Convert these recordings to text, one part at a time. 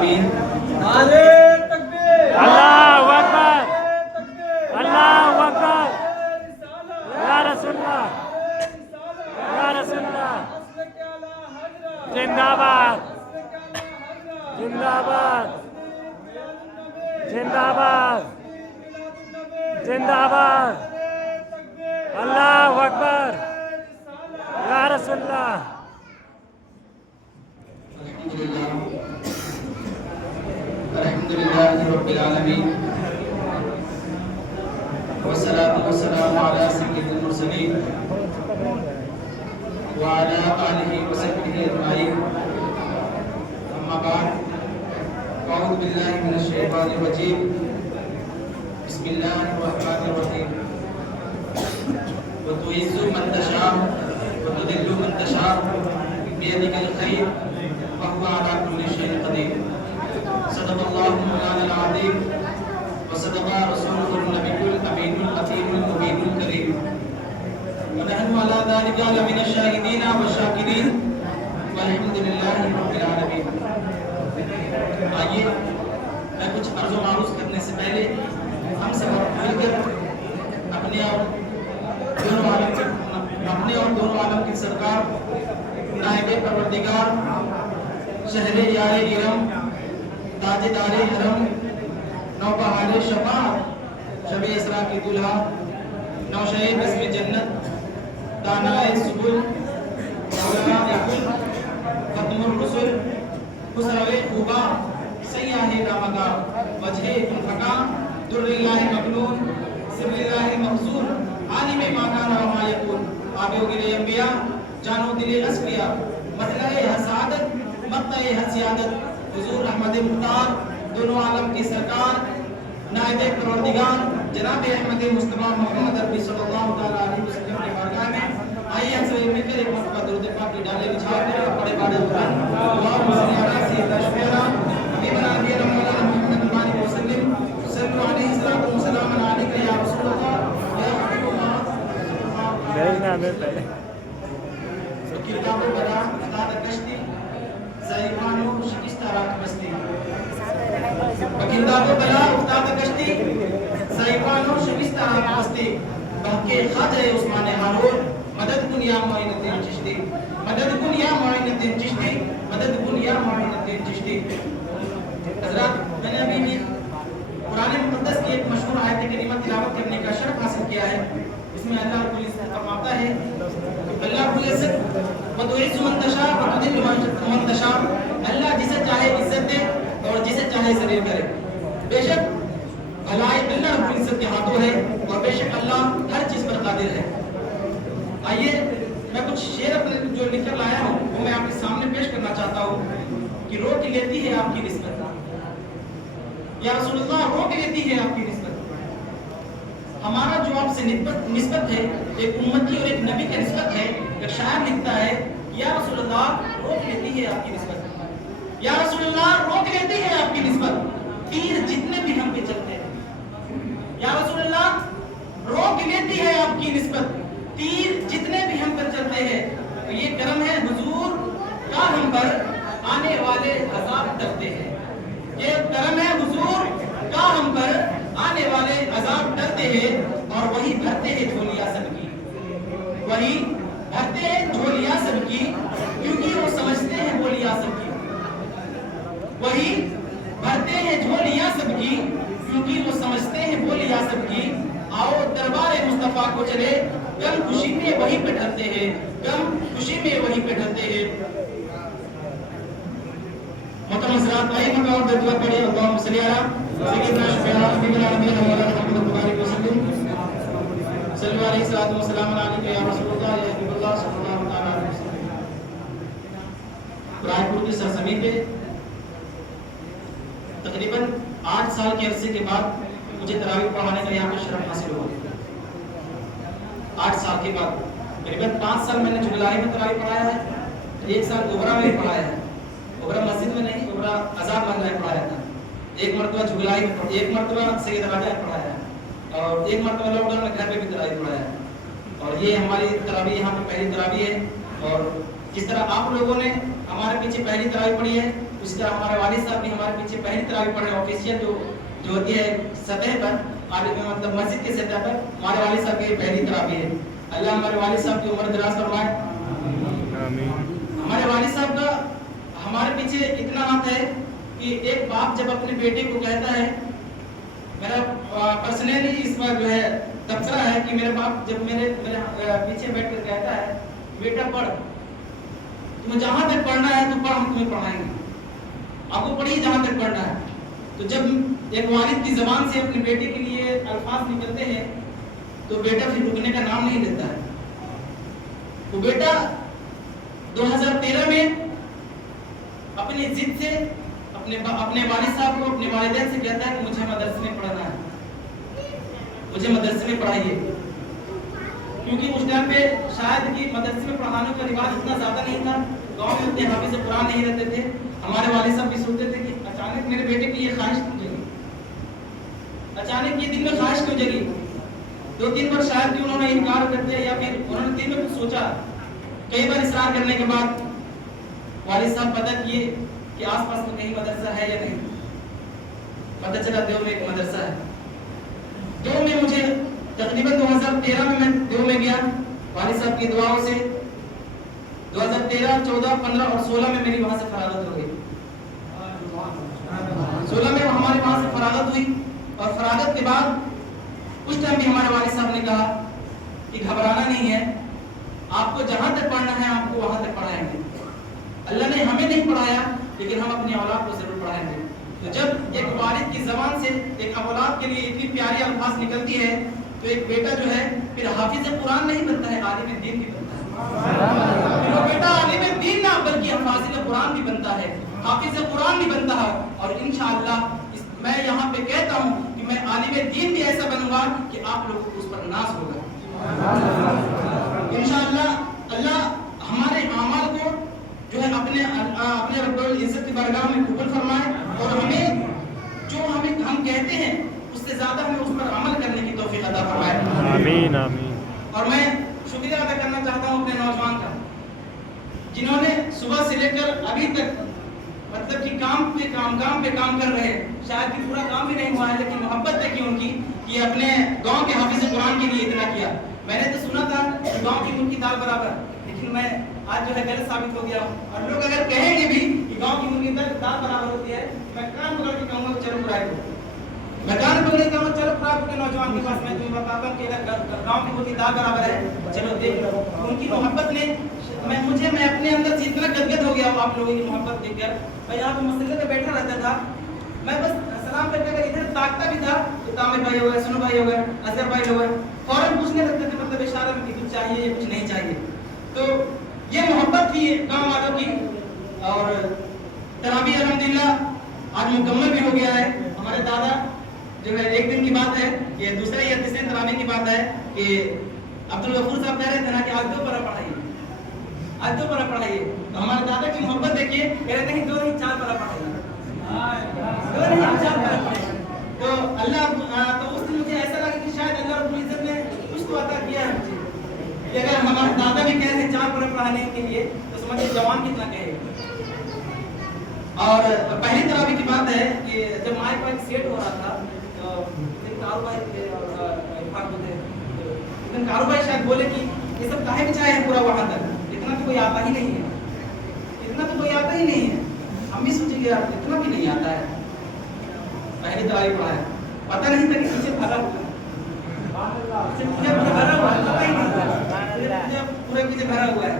नारे तकबीर, अल्लाहु अकबर, तकबीर, अल्लाहु अकबर, रिसालत, या रसूलल्लाह, रिसालत, या रसूलल्लाह, अस्ल के आला हजरत, जिंदाबाद, अस्ल के आला हजरत, जिंदाबाद, मिलादुन्नबी, जिंदाबाद, मिलादुन्नबी, जिंदाबाद, नारे तकबीर, अल्लाहु अकबर, रिसालत, या रसूलल्लाह। अल्हम्दुलिल्लाह रब्बिल आलमीन वस्सलातु वस्सलामु अला सय्यिदिल मुरसलीन व अला आलिहि व सहबिहि अजमाइन अम्मा बाद अऊज़ु बिल्लाहि मिनश शैतानिर रजीम बिस्मिल्लाहिर रहमानिर रहीम व तुइज़्ज़ु मन तशा व तुदिल्लु मन तशा बियदिकल खैर व हुवा अला कुल्लि शैइन क़दीर सदक़ल्लाहु मौलाना अज़ीम व सदक़ा रसूलुहुन नबियुल अमीनुल अतीमुल मुबीनुल करीम व नहनु अला ज़ालिका लमिनश शाहिदीन व शाकिरीन वल्हम्दुलिल्लाहि रब्बिल आलमीन। आइए मैं कुछ अर्ज़ व मारूज़ करने से पहले हम सब मिलकर अपने और दोनों आलम की सरकार नायबे परवरदिगार शहरे यारे इरम ताजदारे हरम नौबहारे शफाअत शब इसरा की दुल्हा नौशे बस्म जन्नत दानाए सुबुल मौलाना कुल खत्मुर रसूल खुसरवे खूबा सय्याहे दामगा वजहे फका दुर्रिल्लाहि मकनून सिर्रिल्लाहि मखसूर आलिम मा काना व मा यकून आबे गिले अंबिया जानो दिले असफिया मतलए हसादत मक्तए हसियादत हुजूर अहमद मुख्तार दोनों आलम की सरकार नायब परवरदिगार जनाब अहमद मुस्तफा मोहम्मद अरबी सल्लल्लाहु तआला अलैहि वसल्लम की बारगाह में आइए हम सब मिलकर एक मरतबा दुरूद पाक की डाले बिछाकर बड़े बड़े अल्लाहुम्मा सल्ली अला सय्यिदना शफीअना हबीबना नबीना मौलाना मुहम्मद अल-मालिक वसल्लम सल्लल्लाहु अलैहि सल्लम सलाम अलैका या रसूलल्लाह या हबीबल्लाह भेजना हमें पहले किताब बना उस्ताद कश्ती ज़रीफानो शिकस्त राख बस्ती किताब बना उस्ताद कश्ती ज़रीफानो शिकस्त राख बस्ती बाकी ख़ाजा उस्मान हारून मदद कुन या मुइनुद्दीन चिश्ती मदद कुन या मुइनुद्दीन चिश्ती मदद कुन या मुइनुद्दीन चिश्ती। हज़रात मैंने अभी भी कुरान मुक़द्दस की एक मशहूर आयत करीमा तिलावत करने का शर्फ हासिल किया है। इसमें अल्लाह रब्बुल इज़्ज़त फरमाता है अल्लाह रब्बुल इज़्ज़त व तुइज़्ज़ु मन तशा व तुदिल्लु मन तशा अल्लाह जिसे चाहे इज्जत दे और जिसे चाहे ज़लील करे। बेशक भलाई अल्लाह रब्बुल इज़्ज़त के हाथों है और बेशक अल्लाह हर चीज़ पर कादिर है। आइए मैं कुछ शेर अपने जो लिखकर लाया हूँ वो मैं आपके सामने पेश करना चाहता हूँ कि रोक लेती है आपकी निस्बत या रसूलुल्लाह रोक लेती है आपकी निस्बत। हमारा जो आपसे निस्बत है एक उम्मती और एक नबी की निस्बत है। एक शायर लिखता है या रसूलुल्लाह रोक लेती है आपकी निस्बत, या रसूलुल्लाह रोक लेती है आपकी निस्बत तीर जितने भी हम पे चलते हैं। या रसूलुल्लाह रोक लेती है आपकी निस्बत तीर जितने भी हम पर चलते हैं। तो ये करम है हुजूर का हम पर आने वाले अज़ाब डरते हैं। ये करम है हुजूर का हम पर आने वाले अज़ाब डरते हैं और वही भरते हैं झोलियां सबकी, वही भरते हैं झोलियां सबकी क्योंकि वो समझते हैं बोलियां सबकी, वही भरते हैं झोलियां सबकी क्योंकि वो समझते हैं बोलियां सबकी। आओ दरबार मुस्तफा को चले गम खुशी में वहीं पे ढलते हैं, गम खुशी में वहीं पे ढलते हैं। मोहतरम हज़रात आइए हम और दुआ पढ़े अल्लाहुम्मा सल्ली अला सय्यिदना शफीअना हबीबना नबीना मौलाना मुहम्मद बुखारी वसल्लम सल्लल्लाहु अलैहि वसल्लम अलैका या रसूलल्लाह या हबीबल्लाह सल्लल्लाहु तआला अलैहि वसल्लम। रायपुर की सरजमीन पे तकरीबन 8 साल के अरसे के बाद मुझे तरावीह पढ़ाने का यहाँ पे शरफ हासिल हुआ। 8 साल के बाद करीबन 5 साल मैंने जुगलाई में तरावीह पढ़ाया है, 1 साल ओबरा में पढ़ाया है। ओबरा मस्जिद में नहीं, ओबरा आजाद मंदिर में पढ़ाया था। एक मरतबा जुगलाई में, एक मरतबा सैयद राजा में पढ़ाया है और एक मरतबा लॉकडाउन में घर पे भी तरावीह पढ़ाया है। और ये हमारी तरावीह यहाँ पे पहली तरावीह है। और जिस तरह आप लोगों ने हमारे पीछे पहली तरावीह पढ़ी है, उसी तरह हमारे वालिद साहब भी हमारे पीछे पहली तरावी पढ़े ऑफिशियल जो होती है सतह पर मतलब मस्जिद के सतह पर हमारे वालिद साहब की पहली तरावी है। अल्लाह हमारे वालिद साहब की उम्र दराज फरमाए। हमारे वालिद साहब का हमारे पीछे इतना हाथ है कि एक बाप जब अपने बेटे को कहता है, मेरा पर्सनली इस बार जो है तबसरा है कि मेरे बाप जब मेरे पीछे बैठ कर कहता है बेटा पढ़, तुम्हें जहां तक पढ़ना है तो पढ़, हम तुम्हें पढ़ाएंगे, आपको पढ़िए जहां तक पढ़ना है। तो जब एक वालिद की जबान से अपने बेटे के लिए अल्फाज निकलते हैं तो बेटा फिर रुकने का नाम नहीं लेता है। तो बेटा 2013 में अपनी जिद से अपने वालिद साहब को, अपने वालिदैन से कहता है कि मुझे मदरसे में पढ़ना है, मुझे मदरसे में पढ़ाइए। क्योंकि उस टाइम पे शायद कि मदरसे में पढ़ाने का रिवाज इतना ज्यादा नहीं था, गांव में उतने हाफिज कुरान नहीं रहते थे। हमारे वालिद साहब भी सोचते थे कि अचानक मेरे बेटे की ये ख्वाहिश क्यों जगी, अचानक ये दिल में ख्वाहिश क्यों जगी। 2-3 बार शायद कि उन्होंने इनकार कर दिया या फिर उन्होंने दिल में कुछ सोचा। कई बार इसरार करने के बाद वालिद साहब पता किए कि आसपास में कहीं मदरसा है या नहीं। पता चला देव में एक मदरसा है। देव में मुझे तकरीबन 2013 में मैं देव में गया वालिद साहब की दुआओं से। 2013, 14, 15 और 16 में मेरी वहां से फरागत हो गई। 16 में हमारे वहां से फरागत हुई और फरागत के बाद उस टाइम भी हमारे वालिद साहब ने कहा कि घबराना नहीं है, आपको जहां तक पढ़ना है आपको वहां तक पढ़ाएंगे। अल्लाह ने हमें नहीं पढ़ाया लेकिन हम अपनी औलाद को जरूर पढ़ाएंगे। तो जब एक वालिद की जबान से एक औलाद के लिए इतनी प्यारी अल्फाज निकलती है तो एक बेटा जो है फिर हाफिज कुरान नहीं बनता है, आलिम दीन भी बनता है। वो बेटा आलिम दीन ना बल्कि हाफिज कुरान भी बनता है, हाफिज कुरान भी बनता है। और इंशाअल्लाह मैं यहाँ पे कहता हूँ कि मैं आलिम दीन भी ऐसा बनूंगा कि आप लोगों को उस पर नाज होगा इंशाअल्लाह। अल्लाह हमारे अमाल को जो है अपने रब्बुल इज्जत की बारगाह में कबूल फरमाए और हमें जो हम कहते हैं उससे ज्यादा हमें उस पर अमल करने की तौफीक अता फरमाए। आमीन आमीन। और मैं शुक्रिया अदा करना चाहता हूँ अपने नौजवान का, जिन्होंने सुबह से लेकर अभी तक मतलब कि काम पे काम कर रहे हैं। शायद कि पूरा काम भी नहीं हुआ है लेकिन मोहब्बत देखी उनकी कि अपने गांव के हाफिज कुरान के लिए इतना किया। मैंने तो सुना था कि गांव की मुर्गी दाल बराबर, लेकिन मैं आज जो है गलत साबित हो गया हूँ। और लोग अगर कहेंगे भी कि गांव की मुर्गी दाल बराबर होती है, मैं कान पकड़ के कहूँगा चलो फ्राई को, मैं कान पकड़ के कहूँगा चलो फ्राई के नौजवान के पास मैं तुम्हें बताता हूँ कि अगर गांव की मुर्गी दाल बराबर है चलो देख लो। उनकी मोहब्बत ने मैं अपने अंदर से इतना गदगद हो गया हूँ आप लोगों की मोहब्बत देखकर। मैं यहाँ पे मसले पे बैठा रहता था, मैं बस सलाम करके अगर इधर ताकता भी था तो तामिर भाई हो गए, सुनो भाई हो गए, अजहर भाई हो गए, फौरन पूछने लगते थे मतलब इशारे में कि कुछ चाहिए या कुछ नहीं चाहिए। तो ये मोहब्बत थी गांव वालों की। और तरावी अल्हम्दुलिल्लाह आज मुकम्मल भी हो गया है। हमारे दादा जो है एक दिन की बात है, ये दूसरे या तीसरे तरावी की बात है कि अब्दुल गफूर साहब कह रहे थे ना कि आज 2 पारा पढ़ाइए, आज 2 पारा पढ़ाइए। तो हमारे दादा की मोहब्बत देखिए, कह रहे थे कि 2 नहीं 4 पारा पढ़ाइए, 2 नहीं 4 पारा पढ़ाइए। तो अल्लाह तो उस दिन मुझे ऐसा लगा कि शायद अल्लाह रब्बुल इज्जत ने कुछ तो अता किया है मुझे कि अगर हमारे दादा भी कह रहे हैं 4 पारा पढ़ाने के लिए तो समझिए जवान कितना कहेगा। और पहली तरावी की बात है कि जब माइक वाइक सेट हो रहा था तो कारोबार थे और इरफान थे, लेकिन कारोबार शायद बोले कि ये सब काहे बिछाए हैं पूरा वहां तक, इतना तो कोई आता ही नहीं है, इतना तो कोई आता ही नहीं है। हम भी सोचे कि यार इतना भी नहीं आता है। पहली तरावी पढ़ा है, पता नहीं था कि पीछे भरा हुआ है, पीछे भरा हुआ है, पता ही नहीं था पूरे पीछे भरा हुआ है।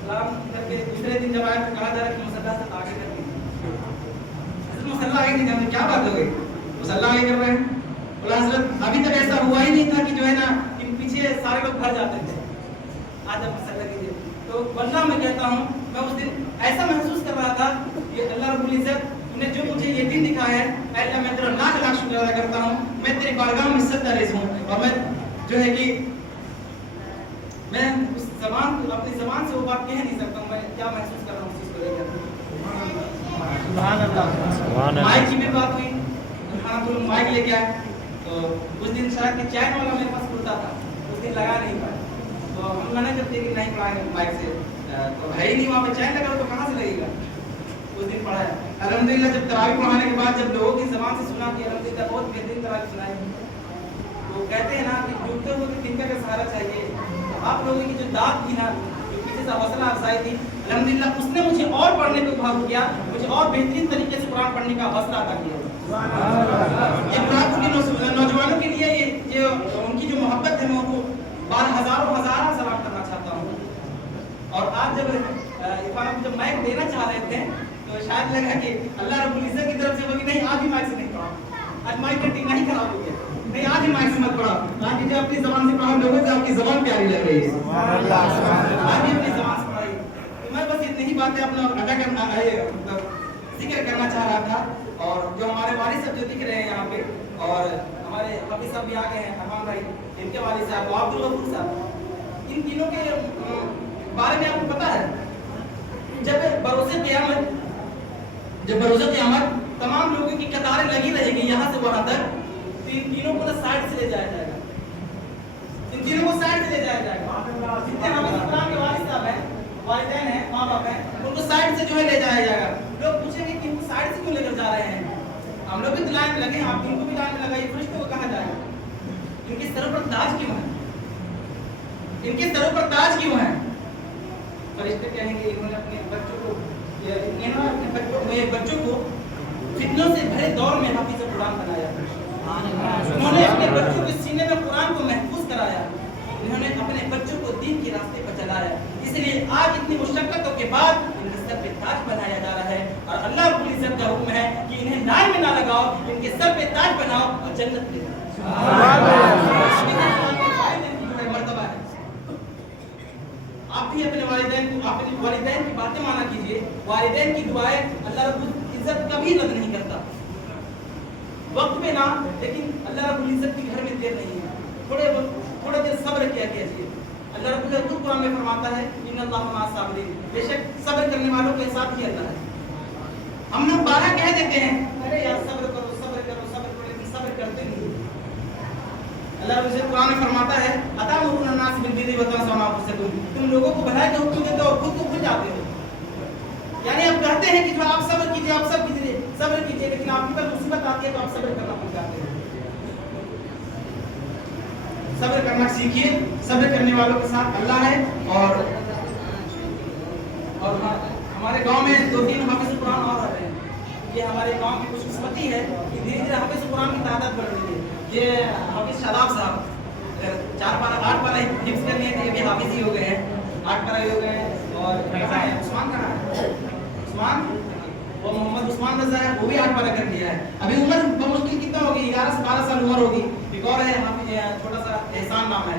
सलाम करके दूसरे दिन जब आया तो कहा जा रहा कि मुसल्ला से आगे कर दीजिए। मुसल्ला आगे नहीं जाते, क्या बात हो गई, मुसल्ला आगे कर रहे हैं। बोला हज़रत अभी तक ऐसा हुआ ही नहीं था कि जो है ना कि पीछे सारे लोग भर जाते थे, आज अब मुसल्ला कीजिए। तो वल्लाह मैं कहता हूँ मैं उस दिन ऐसा महसूस कर रहा था कि अल्लाह रब्बुल इज्जत तूने जो मुझे ये दिन दिखाया है, अल्लाह मैं तेरा लाख लाख शुक्र अदा करता हूँ। मैं तेरी बारगाह में सत्तारेज़ हूँ और मैं जो है कि मैं उस ज़बान अपनी ज़बान से वो बात कह नहीं सकता हूँ। मैं क्या महसूस कर रहा हूँ उस चीज़ को लेकर। सुभान अल्लाह। माइक की भी बात हुई, हाँ तो माइक लेके आए तो उस दिन शायद कि चैन वाला मेरे पास खुलता था, उस दिन लगा नहीं पाया तो हम मना करते कि नहीं पढ़ाएंगे माइक से, तो है ही नहीं वहाँ पे चैन लगा तो कहाँ से लगेगा। उस दिन पढ़ा है। अल्हम्दुलिल्लाह जब तरावी पढ़ाने के बाद जब लोगों की ज़बान से सुना कि अल्हम्दुलिल्लाह बहुत बेहतरीन तरावी सुनाई, तो कहते हैं ना कि डूबते हुए को तिनका का सहारा चाहिए। तो आप लोगों की जो दाद थी ना, जो पीछे से हौसला अफजाई थी, अल्हम्दुलिल्लाह उसने मुझे और पढ़ने को भाग किया, मुझे और बेहतरीन तरीके से कुरान पढ़ने का हौसला अता किया। ये कुरान के नौजवानों के लिए ये उनकी जो मोहब्बत है मैं उनको हज़ारों सलाम करना चाहता हूँ। और आज जब इरफान को जब माइक देना चाह रहे थे तो शायद लगा कि अल्लाह रब्बुल इज्जत की तरफ से बोली नहीं आज ही माइक से नहीं पढ़ा, आज माइक का टिंगा ही खराब हो गया, नहीं आज ही माइक से मत पढ़ा, आज जो अपनी ज़बान से पढ़ा लोगों को आपकी ज़बान प्यारी लग रही है, आज भी अपनी ज़बान से पढ़ाई। तो मैं बस इतनी ही बातें अपना अदा करना जिक्र करना चाह रहा था। और जो हमारे वालिद साहब जो दिख रहे हैं यहाँ पे और हमारे हाफिज़ साहब भी आ गए हैं, अरमान भाई, इनके वालिद साहब अब्दुल गफूर साहब, इन तीनों के बारे में आपको पता है जब बरोज़े क़यामत तमाम लोगों की कतारें लगी रहेगी यहाँ से वहाँ तक, तो इन तीनों को ना साइड से ले जाया जाएगा, इन तीनों को साइड से ले जाया जाएगा। जितने हमें कुरान के वालिद साहब हैं, वालिदैन हैं, माँ बाप हैं, उनको साइड से जो है ले जाया जाएगा। लोग पूछेंगे कि इनको साइड से क्यों लेकर जा रहे हैं, हम लोग भी तो लाइन में लगे, आप इनको भी लाइन में लगाइए, फरिश्तों को कहा जाएगा इनके सरों पर ताज क्यों है, इनके सरों पर ताज क्यों है? फरिश्ते कहेंगे इन्होंने अपने बच्चों को फितनों से भरे दौर में हाफिज़ कुरान बनाया, उन्होंने अपने बच्चों के सीने में कुरान को महफूज कराया, इन्होंने अपने बच्चों को दीन के रास्ते पर चलाया। इसलिए आज इतनी मुशक्कतों के बाद इनके सर पे ताज बनाया जा रहा है और अल्लाह रब्बुल इज्जत का हुक्म है कि इन्हें नार में ना लगाओ, इनके सर पे ताज बनाओ और जन्नत ले मर्तबा है। आप भी अपने वालिदैन की बातें माना कीजिए, वालिदैन की दुआएं अल्लाह रब्बुल इज्जत कभी रद्द नहीं करता, वक्त पे ना, लेकिन अल्लाह रब्बुल इज्जत के घर में देर नहीं है, थोड़ा देर सब्र किया कीजिए। अल्लाह रब्बुल इज्जत कुरान में फरमाता है इन्नल्लाह मअस साबिरीन, बेशक सब्र करने वालों के साथ ही अल्लाह है। हम लोग 12 कह देते हैं अरे यार सब्र करो, लेकिन सब्र करते नहीं। अल्लाह रब्बुल इज्जत कुरान में फरमाता है अतामुरुन अन्नास बिल बिर्रि व तंसौना अंफुसकुम, तुम लोगों को भलाई का हुक्म देते हो और खुद को भूल जाते हो। यानी आप कहते हैं कि जो आप सब्र कीजिए, आप सब कीजिए, सब्र कीजिए, लेकिन आपके पर मुसीबत आती है तो आप सब्र करना भूल जाते हैं। सब्र करना सीखिए, सब्र करने वालों के साथ अल्लाह है। और हमारे गांव में 2-3 हाफिज़ कुरान और आ रहे हैं, ये हमारे गांव की खुशकिस्मती है कि धीरे धीरे हाफिज़ कुरान की तादाद बढ़ रही है। ये हाफिज़ शादाब साहब 4 पारा 8 पारा हिफ्ज़ कर लिए थे, ये भी हाफिज़ ही हो गए हैं, 8 पारा हो गए हैं। और उस्मान का नाम है उस्मान, वो मोहम्मद उस्मान रज़ा है, वो भी 8 पारा कर दिया है। अभी उम्र बमुश्किल कितना होगी, 11 से 12 साल उम्र होगी। एक और है हाफिज़ छोटा सा एहसान नाम है,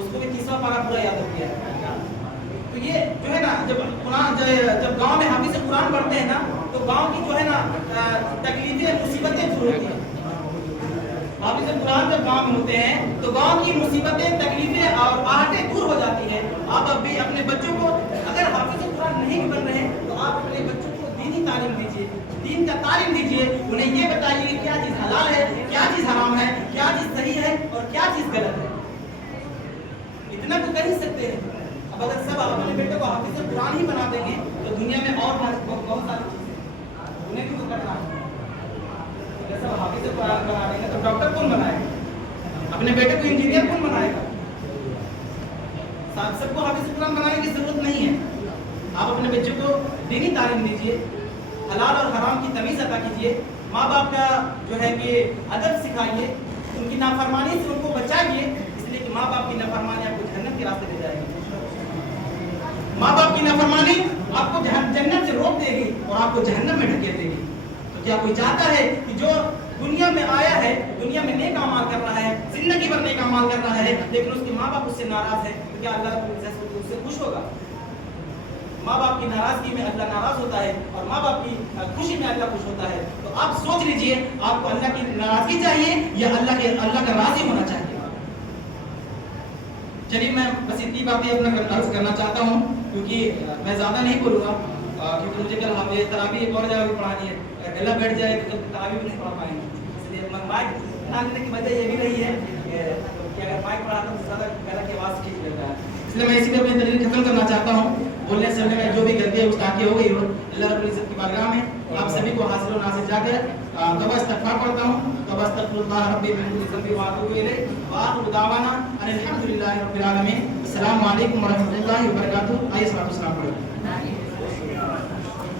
उसको भी 30वां पारा पूरा याद हो गया है। तो ये जो है ना जब गांव में हाफिज़ कुरान पढ़ते हैं ना तो गांव की जो है ना तकलीफें मुसीबतें दूर होती हैं। हाफिज़ कुरान जब गांव में होते हैं तो गांव की मुसीबतें तकलीफें और आहटें दूर हो जाती हैं। आप अब भी अपने बच्चों को अगर हाफिज़ कुरान नहीं भी बन रहे हैं तो आप अपने बच्चों को दीनी तालीम दीजिए, दीन का तालीम दीजिए, उन्हें ये बताइए कि क्या चीज़ हलाल है, क्या चीज़ हराम है, क्या चीज़ सही है और क्या चीज़ गलत है। इतना तो कर ही सकते हैं। अब अगर सब अपने बेटे को हाफिज़ कुरान ही बना देंगे तो दुनिया में और बहुत सारी चीज़ें उन्हें भी तो करना है। अगर सब हाफिज़ कुरान बना देंगे तो डॉक्टर कौन बनाएगा, अपने बेटे को इंजीनियर कौन बनाएगा? सबको हाफिज़ कुरान बनाने की जरूरत नहीं है। आप अपने बच्चों को दीनी तालीम दीजिए, हलाल और हराम की तमीज़ अता कीजिए, माँ बाप का जो है कि अदब सिखाइए, उनकी नाफरमानी से उनको बचाइए, इसलिए कि माँ बाप की नाफरमानी आपको जहन्नम के रास्ते ले जाएगी। माँ बाप की नाफरमानी आपको जन्नत से रोक देगी और आपको जहन्नम में ढकेल देगी। तो क्या कोई चाहता है कि जो दुनिया में आया है, दुनिया में नेक अमाल कर रहा है, जिंदगी भर नेक अमाल कर रहा है, लेकिन उसके माँ बाप उससे नाराज है, तो क्या अल्लाह उससे खुश होगा? माँ बाप की नाराजगी में अल्लाह नाराज होता है और माँ बाप की खुशी में अल्लाह खुश होता है। तो आप सोच लीजिए, आपको अल्लाह की नाराजगी चाहिए या अल्लाह का राजी होना चाहिए? चलिए मैं बस इतनी बातें अपना अर्ज करना चाहता हूँ, क्योंकि मैं ज़्यादा नहीं बोलूँगा, क्योंकि मुझे कल हम तरावी एक और जगह पढ़ानी है, गला बैठ जाए तो तरावी भी नहीं पढ़ा पाएंगे। इसलिए माइक ना लेने की वजह ये भी रही है कि अगर माइक पढ़ाता तो ज़्यादा गला की आवाज़ ठीक लग रहा है, इसलिए मैं इसी पर अपनी दलील खत्म करना चाहता हूँ। بولنے سننے میں جو بھی غلطی ہے گستاخی ہو گئی ہو اللہ رب العزت کی بارگاہ میں آپ سبھی کو حاضر و ناظر جا کر توبہ استغفار کرتا ہوں. توبہ استغفر اللہ ربی من کل ذنب واتوب الیہ وآخر دعوانا ان الحمد للہ رب العالمین. السلام علیکم ورحمۃ اللہ وبرکاتہ. آئیے صلوات و سلام پڑھیں.